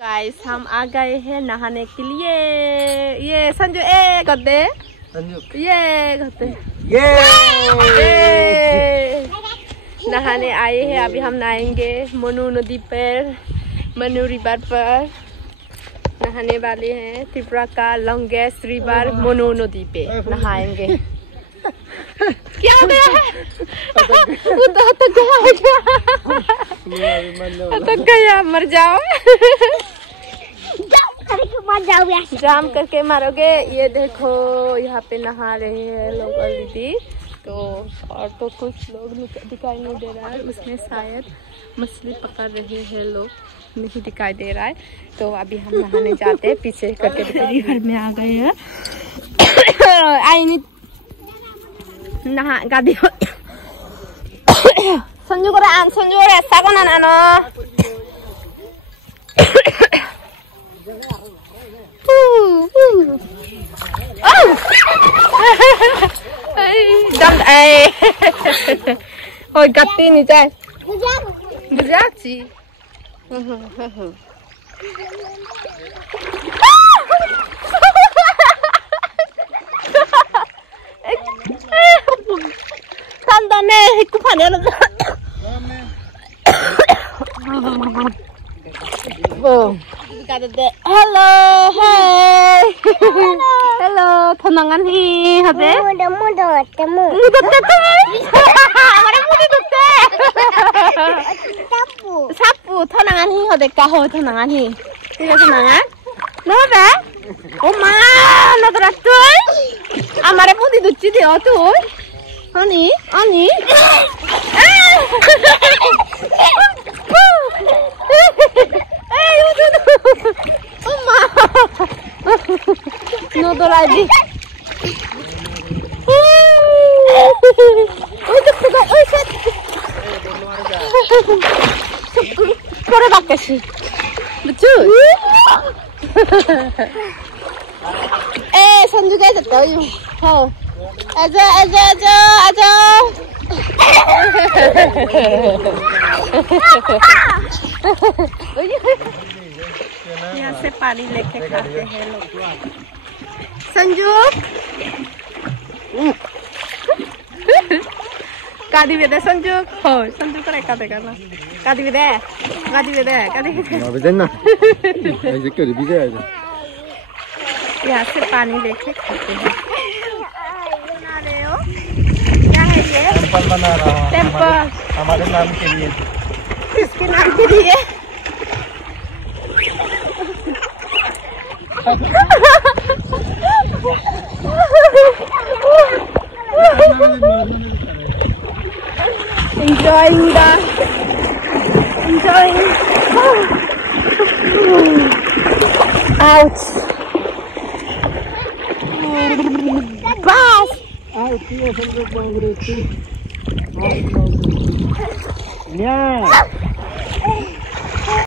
Guys हम आ गए हैं नहाने के लिए। ये संजू ए करते संजू ये करते ये नहाने आए हैं। अभी हम नहाएंगे मनु नदी पर, मनु रिवर पर नहाने वाले हैं। त्रिपुरा का लॉन्गेस्ट रिवर मनु नदी पे नहाएंगे। क्या हो गया है? तो गया है क्या? तो गया मर जाओ। जाम करके मारोगे। ये देखो यहाँ पे नहा रहे हैं लोग ऑलरेडी। तो और तो कुछ लोग दिखाई नहीं दे रहा है, उसमें शायद मछली पकड़ रहे हैं लोग, नहीं दिखाई दे रहा है। तो अभी हम नहाने जाते हैं, पीछे करके घर में आ गए हैं। आई नहीं नहा गादी संजू को आन संजू रे सागो ना ना dam ôi gatti ni trai budak sih tandane ikut panen hello hey hello tenangan hi hade mudah temu sapu tenangan hi hade kaho tenangan hi tidak tenangan nada oma nada tuh amare putih duci deh tuh ani ani Oma, nodol lagi. Kore pakai sih, betul. Sanju guys, tahu yuk. Oh, aja. यहाँ से पानी लेके खाते हैं लोग। संजू कादी बेदे संजू हो संजू करे कादे करना कादी बेदे ना ऐसे कर भी जाएगा। यहाँ से पानी लेके खाते हैं। बना रहे हो क्या है ये? टेम्पल बना रहा हूँ। टेम्पल हमारे नाम के लिए। किसके नाम के लिए? enjoying ouch bus yeah